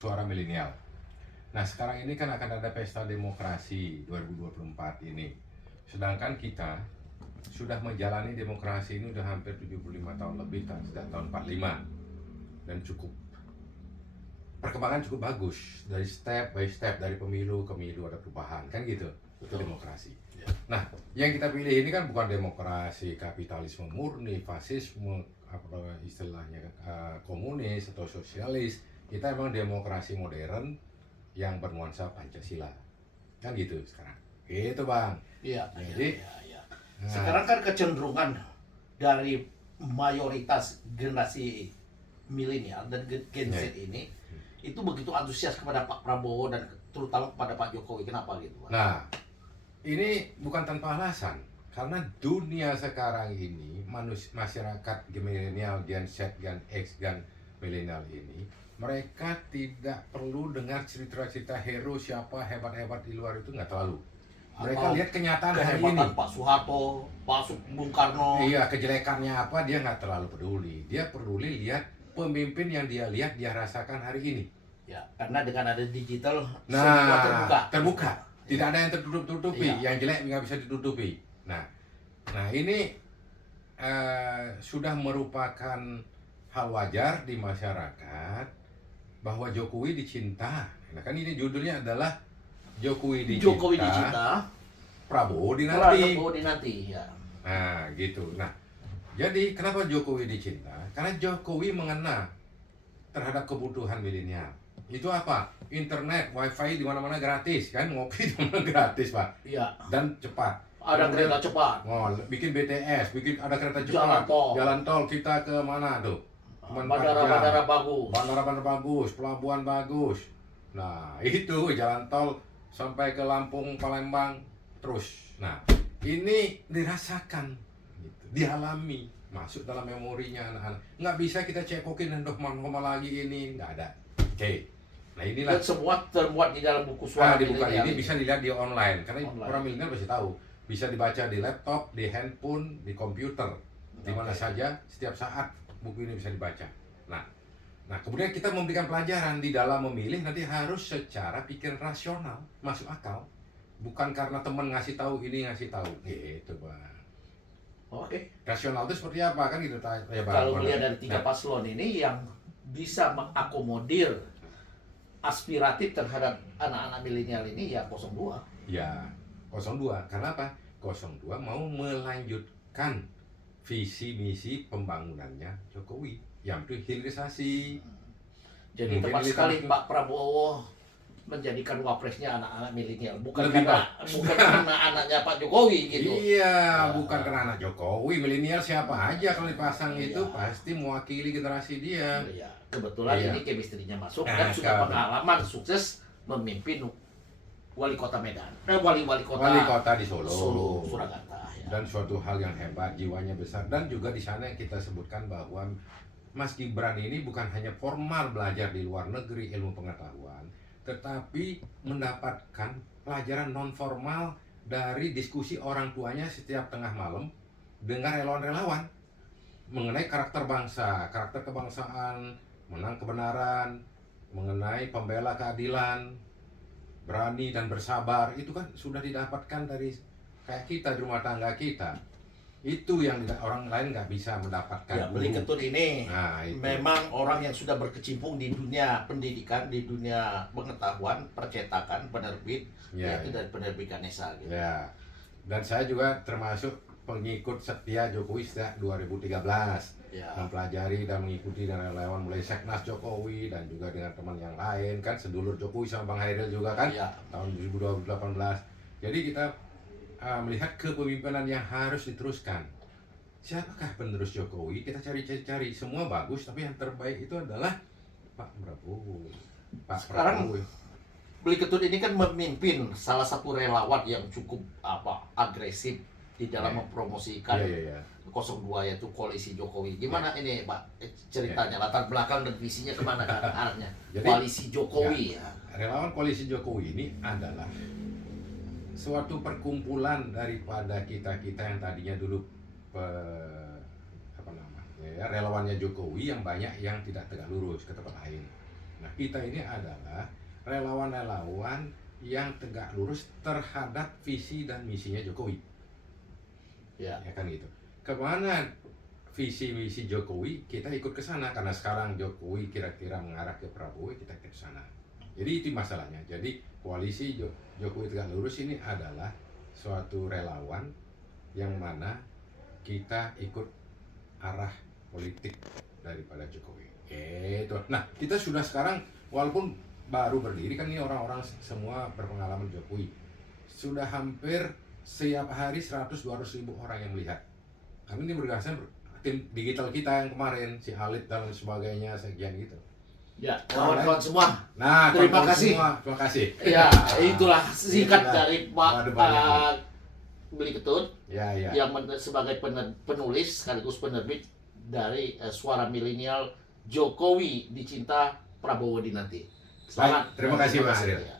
suara milenial. Nah, sekarang ini kan akan ada pesta demokrasi 2024 ini. Sedangkan kita sudah menjalani demokrasi ini udah hampir 75 tahun lebih, sejak tahun 45. Dan perkembangan cukup bagus dari step by step, dari pemilu ke pemilu ada perubahan, kan gitu. Itu demokrasi. Ya. Nah, yang kita pilih ini kan bukan demokrasi kapitalisme murni, fasisme, apa istilahnya komunis atau sosialis. Kita emang demokrasi modern yang bernuansa Pancasila, kan gitu sekarang. Gitu bang. Iya. Jadi, Iya. nah, Sekarang kan kecenderungan dari mayoritas generasi milenial dan Gen Z ini itu begitu antusias kepada Pak Prabowo dan terutama kepada Pak Jokowi. Kenapa gitu, Pak? Nah, ini bukan tanpa alasan. Karena dunia sekarang ini, masyarakat milenial, Gen Z, Gen X, Gen milenial ini, mereka tidak perlu dengar cerita-cerita hero siapa hebat-hebat di luar itu, nggak terlalu. Mereka Atau lihat kenyataan hari ini. kehebatan Pak Soeharto, Bung Karno. Iya, kejelekannya apa dia nggak terlalu peduli. Dia peduli lihat pemimpin yang dia lihat, dia rasakan hari ini. Ya, karena dengan ada digital semua Nah, terbuka. terbuka. Tidak ada yang tertutup-tutupi. Iya. Yang jelek nggak bisa ditutupi. Nah ini sudah merupakan hal wajar di masyarakat bahwa Jokowi dicinta. Nah kan ini judulnya adalah Jokowi dicinta, Prabowo dinanti. Prabowo dinanti, ya. Nah gitu. Nah jadi kenapa Jokowi dicinta? Karena Jokowi mengena terhadap kebutuhan milenial. Itu apa? Internet, wifi di mana-mana gratis kan, ngopi di mana gratis pak. Iya. Dan cepat. Ada Kemudian, kereta cepat. oh, bikin BTS, ada kereta cepat. Jalan tol kita ke mana tuh? Bandara-bandara bagus. Bandara-bandara bagus, pelabuhan bagus. Nah itu jalan tol sampai ke Lampung, Palembang, terus. Nah ini dirasakan, gitu, dialami, masuk dalam memorinya anak-anak. Nggak bisa kita cekokin, aduh mana lagi ini, nggak ada. Oke. Nah inilah. Dan semua termuat di dalam buku suara Dibuka milenial ini bisa dilihat di online karena Online. orang milenial pasti tahu. Bisa dibaca di laptop, di handphone, di komputer, di mana saja, setiap saat buku ini bisa dibaca. Nah, kemudian kita memberikan pelajaran di dalam memilih nanti harus secara pikiran rasional, masuk akal, bukan karena teman ngasih tahu ini ngasih tahu, gitu bang. Oke. Rasional itu seperti apa kan gitu ya bang? Kalau melihat dari tiga paslon ini yang bisa mengakomodir aspiratif terhadap anak-anak milenial ini ya 02. Ya, 02. Karena apa? 02 mau melanjutkan visi misi pembangunannya Jokowi, yaitu hilirisasi. Jadi Mungkin tepat ini sekali kan- Pak Prabowo menjadikan wapresnya anak-anak milenial, bukan Lebih karena anaknya Pak Jokowi gitu. Iya, bukan karena anak Jokowi, milenial siapa aja kalau dipasang Iya. itu pasti mewakili generasi dia. Iya. Kebetulan Iya. ini chemistry-nya masuk Nah, dan sudah sekarang. pengalaman sukses memimpin wali kota Medan. Wali Kota di Solo. Surakarta. Ya. Dan suatu hal yang hebat, jiwanya besar. Dan juga di sana kita sebutkan bahwa Mas Gibran ini bukan hanya formal belajar di luar negeri ilmu pengetahuan, tetapi mendapatkan pelajaran non formal dari diskusi orang tuanya setiap tengah malam dengan relawan-relawan mengenai karakter bangsa, karakter kebangsaan, menang kebenaran, mengenai pembela keadilan, berani dan bersabar. Itu kan sudah didapatkan dari kayak kita di rumah tangga kita. Itu yang orang lain nggak bisa mendapatkan. Ya, Beli Ketun ini Nah, itu. memang orang yang sudah berkecimpung di dunia pendidikan, di dunia pengetahuan, percetakan, penerbit, yaitu dari penerbit Ganesha gitu. Ya. Dan saya juga termasuk pengikut setia Jokowi sejak 2013. Ya. Mempelajari dan mengikuti dengan relawan mulai Seknas Jokowi dan juga dengan teman yang lain kan, sedulur Jokowi sama Bang Hairil juga kan, Ya. tahun 2018. Jadi kita melihat kepemimpinan yang harus diteruskan. Siapakah penerus Jokowi? Kita cari-cari, semua bagus, tapi yang terbaik itu adalah Pak Prabowo. Sekarang Prabowo. Beli Ketun ini kan memimpin salah satu relawan yang cukup agresif di dalam mempromosikan Iya. 02 yaitu koalisi Jokowi. Gimana ini Pak ceritanya, latar belakang dan visinya kemana kan arahnya? Jadi, Koalisi Jokowi ya. Relawan koalisi Jokowi ini adalah suatu perkumpulan daripada kita-kita yang tadinya dulu relawannya Jokowi yang banyak yang tidak tegak lurus ke tempat lain. Nah, kita ini adalah relawan-relawan yang tegak lurus terhadap visi dan misinya Jokowi. Ya. Ya kan gitu. Kemana visi misi Jokowi, kita ikut ke sana karena sekarang Jokowi kira-kira mengarah ke Prabowo, kita ke sana. Jadi itu masalahnya. Jadi koalisi Jokowi Tegak Lurus ini adalah suatu relawan yang mana kita ikut arah politik daripada Jokowi. Itu. Nah, kita sudah sekarang walaupun baru berdiri kan, ini orang-orang semua berpengalaman Jokowi. Sudah hampir setiap hari 100-200 ribu orang yang melihat. Karena ini berdasarkan tim digital kita yang kemarin, si Alit dan sebagainya, sekian gitu. Ya, kawan-kawan semua. Nah, Terima kawan-kawan kasih. semua, terima kasih. Ya, itulah singkat Itulah. dari Pak Waduh, banyak. Beli Ketut Ya, ya. yang sebagai penulis sekaligus penerbit dari Suara Milenial Jokowi Dicinta Prabowo Dinanti. Baik, terima kasih Mas Ariel. Ya.